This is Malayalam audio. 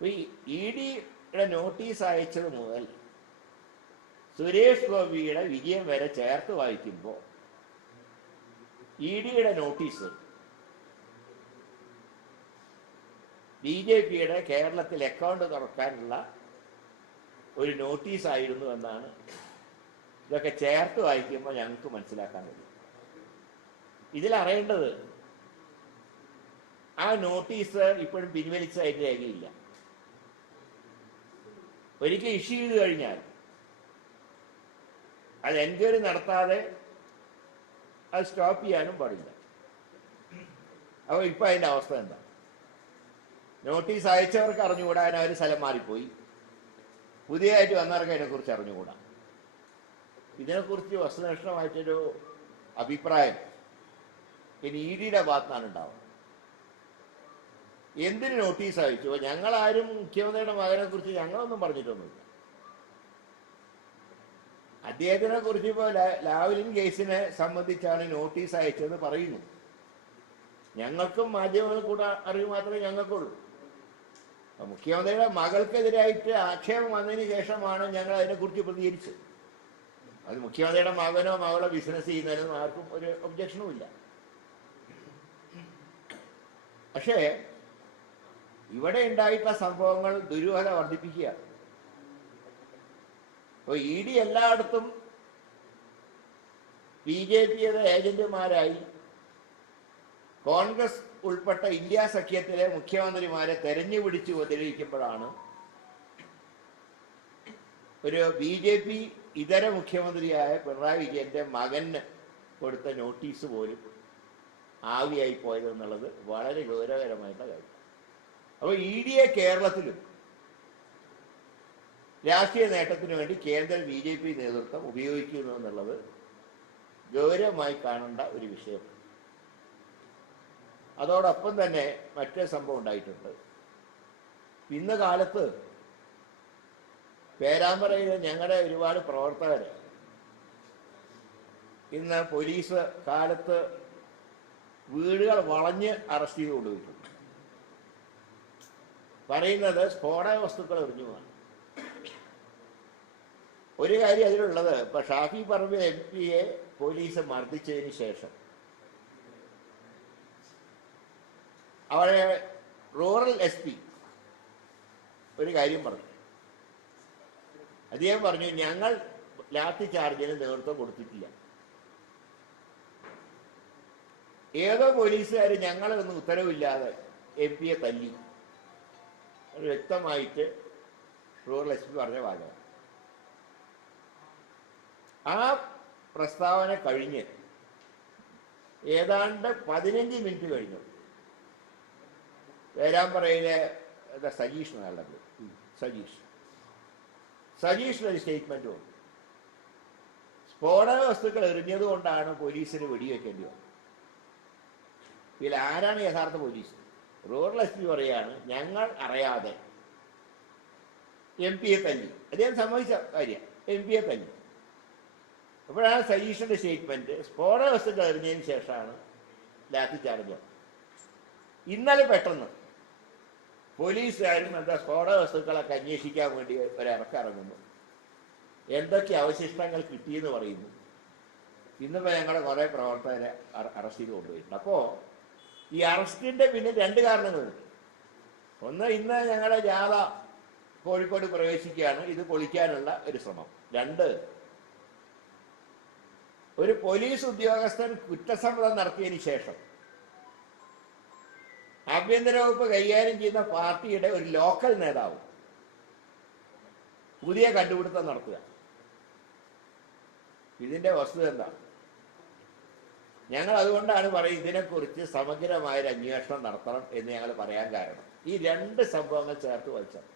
ഈ ഇ ഡിയുടെ നോട്ടീസ് അയച്ചത് മുതൽ സുരേഷ് ഗോപിയുടെ വിജയം വരെ ചേർത്ത് വായിക്കുമ്പോൾ ഇ ഡിയുടെ നോട്ടീസ് ബി ജെ പിയുടെ കേരളത്തിൽ അക്കൗണ്ട് തുറക്കാനുള്ള ഒരു നോട്ടീസായിരുന്നു എന്നാണ് ഇതൊക്കെ ചേർത്ത് വായിക്കുമ്പോൾ ഞങ്ങൾക്ക് മനസ്സിലാക്കാൻ കഴിയും. ഇതിലറിയേണ്ടത് ആ നോട്ടീസ് ഇപ്പോഴും പിൻവലിച്ചതായിട്ട് രേഖയില്ല. ഒരിക്കൽ ഇഷ്യൂ ചെയ്ത് കഴിഞ്ഞാൽ അത് എൻക്വയറി നടത്താതെ അത് സ്റ്റോപ്പ് ചെയ്യാനും പാടില്ല. അപ്പോൾ ഇപ്പം അതിൻ്റെ അവസ്ഥ എന്താ? നോട്ടീസ് അയച്ചവർക്ക് അറിഞ്ഞുകൂടാ, അവർ സ്ഥലം മാറിപ്പോയി. പുതിയതായിട്ട് വന്നവർക്ക് അതിനെക്കുറിച്ച് അറിഞ്ഞുകൂടാ. ഇതിനെക്കുറിച്ച് വസ്തുനിഷ്ഠമായിട്ടൊരു അഭിപ്രായം ഇനി ഇ ഡിയുടെ ഭാഗത്താണ് ഉണ്ടാവുക. എന്തിന് നോട്ടീസ് അയച്ചു? ഞങ്ങളാരും മുഖ്യമന്ത്രിയുടെ മകനെ കുറിച്ച് ഞങ്ങളൊന്നും പറഞ്ഞിട്ടൊന്നുമില്ല. അദ്ദേഹത്തിനെ കുറിച്ച് ഇപ്പോൾ ലാവ്ലിൻ കേസിനെ സംബന്ധിച്ചാണ് നോട്ടീസ് അയച്ചതെന്ന് പറയുന്നു. ഞങ്ങൾക്കും മാധ്യമങ്ങൾ കൂടെ അറിവ് മാത്രമേ ഞങ്ങൾക്കുള്ളൂ. മുഖ്യമന്ത്രിയുടെ മകൾക്കെതിരായിട്ട് ആക്ഷേപം വന്നതിന് ശേഷമാണ് ഞങ്ങൾ അതിനെക്കുറിച്ച് പ്രതികരിച്ചത്. അത് മുഖ്യമന്ത്രിയുടെ മകനോ മകളോ ബിസിനസ് ചെയ്യുന്നതിനൊന്നും ആർക്കും ഒരു ഒബ്ജക്ഷനും ഇല്ല. പക്ഷേ ഇവിടെ ഉണ്ടായിട്ടുള്ള സംഭവങ്ങൾ ദുരൂഹത വർദ്ധിപ്പിക്കുക. അപ്പോൾ ഇ ഡി എല്ലായിടത്തും ബി ജെ പിയുടെ ഏജന്റുമാരായി കോൺഗ്രസ് ഉൾപ്പെട്ട ഇന്ത്യ സഖ്യത്തിലെ മുഖ്യമന്ത്രിമാരെ തെരഞ്ഞുപിടിച്ച് ഉപദ്രവിക്കുമ്പോഴാണ് ഒരു ബി ജെ പി ഇതര മുഖ്യമന്ത്രിയായ പിണറായി വിജയന്റെ മകന് കൊടുത്ത നോട്ടീസ് പോലും ആവിയായി പോയത് എന്നുള്ളത് വളരെ ഗൗരവകരമായിട്ടുള്ള കാര്യം. അപ്പോൾ ഇ ഡിയെ കേരളത്തിലും രാഷ്ട്രീയ നേട്ടത്തിന് വേണ്ടി കേന്ദ്ര ബി ജെ പി നേതൃത്വം ഉപയോഗിക്കുന്നു എന്നുള്ളത് ഗൗരവമായി കാണേണ്ട ഒരു വിഷയം. അതോടൊപ്പം തന്നെ മറ്റൊരു സംഭവം ഉണ്ടായിട്ടുണ്ട്. ഇന്ന് കാലത്ത് പേരാമ്പ്രയിലെ ഞങ്ങളുടെ ഒരുപാട് പ്രവർത്തകർ ഇന്ന് പോലീസ് കാലത്ത് വീടുകൾ വളഞ്ഞ് അറസ്റ്റ് ചെയ്ത് കൊണ്ടുപോയിട്ടുണ്ട്. പറയുന്നത് സ്ഫോടക വസ്തുക്കൾ എറിഞ്ഞുമാണ്. ഒരു കാര്യം അതിലുള്ളത്, ഇപ്പൊ ഷാഫി പറമ്പിൽ എം പിയെ പോലീസ് മർദ്ദിച്ചതിന് ശേഷം അവിടെ റൂറൽ എസ് പി ഒരു കാര്യം പറഞ്ഞു. അദ്ദേഹം പറഞ്ഞു, ഞങ്ങൾ ലാത്തി ചാർജിന് നേതൃത്വം കൊടുത്തിട്ടില്ല. ഏതോ പോലീസുകാർ ഞങ്ങളൊന്നും ഉത്തരവില്ലാതെ എം പിയെ തല്ലി. അത് വ്യക്തമായിട്ട് റൂറൽ എസ് പി പറഞ്ഞ വാചകം. ആ പ്രസ്താവന കഴിഞ്ഞ് ഏതാണ്ട് 15 മിനിറ്റ് കഴിഞ്ഞു പേരാമ്പ്രയിലെ സജീഷ് നല്ലത് സജീഷിന് ഒരു സ്റ്റേറ്റ്മെന്റ് വന്നു. സ്ഫോടക വസ്തുക്കൾ എറിഞ്ഞത് കൊണ്ടാണ് പോലീസിന് വെടിവെക്കേണ്ടി വന്നത്. ഇതിൽ ആരാണ് യഥാർത്ഥ പോലീസ്? റൂറൽ എസ് പി പറയാണ്, ഞങ്ങൾ അറിയാതെ എം പിയെ തല്ലി. അദ്ദേഹം സമ്മതിച്ച കാര്യം, എം പിയെ തല്ലി. അപ്പോഴാണ് സജീഷിന്റെ സ്റ്റേറ്റ്മെന്റ്, സ്ഫോടക വസ്തുക്കൾ എറിഞ്ഞതിന് ശേഷമാണ് ലാത്തി ചാർജ്. ഇന്നലെ പെട്ടെന്ന് പോലീസുകാരും സ്ഫോടക വസ്തുക്കളൊക്കെ അന്വേഷിക്കാൻ വേണ്ടി ഒരിറക്കിറങ്ങുന്നു. എന്തൊക്കെ അവശിഷ്ടങ്ങൾ കിട്ടിയെന്ന് പറയുന്നു. ഇന്നിപ്പോൾ ഞങ്ങളുടെ കുറേ പ്രവർത്തകരെ അറസ്റ്റ് ചെയ്ത് കൊണ്ടുപോയിട്ടുണ്ട്. അപ്പോൾ ഈ അറസ്റ്റിന്റെ പിന്നെ 2 കാരണങ്ങളുണ്ട്. ഒന്ന്, ഇന്ന് ഞങ്ങളുടെ ജാഥ കോഴിക്കോട് പ്രവേശിക്കുകയാണ്, ഇത് പൊളിക്കാനുള്ള ഒരു ശ്രമം. 2, ഒരു പോലീസ് ഉദ്യോഗസ്ഥൻ കുറ്റസമ്മതം നടത്തിയതിന് ശേഷം ആഭ്യന്തര വകുപ്പ് കൈകാര്യം ചെയ്യുന്ന പാർട്ടിയുടെ ഒരു ലോക്കൽ നേതാവ് പുതിയ കണ്ടുപിടുത്തം നടത്തുക. ഇതിന്റെ വസ്തുത എന്താണ്? ഞങ്ങൾ അതുകൊണ്ടാണ് പറയും ഇതിനെക്കുറിച്ച് സമഗ്രമായൊരു അന്വേഷണം നടത്തണം എന്ന് ഞങ്ങൾ പറയാൻ കാരണം ഈ 2 സംഭവങ്ങൾ ചേർത്ത് വച്ചാൽ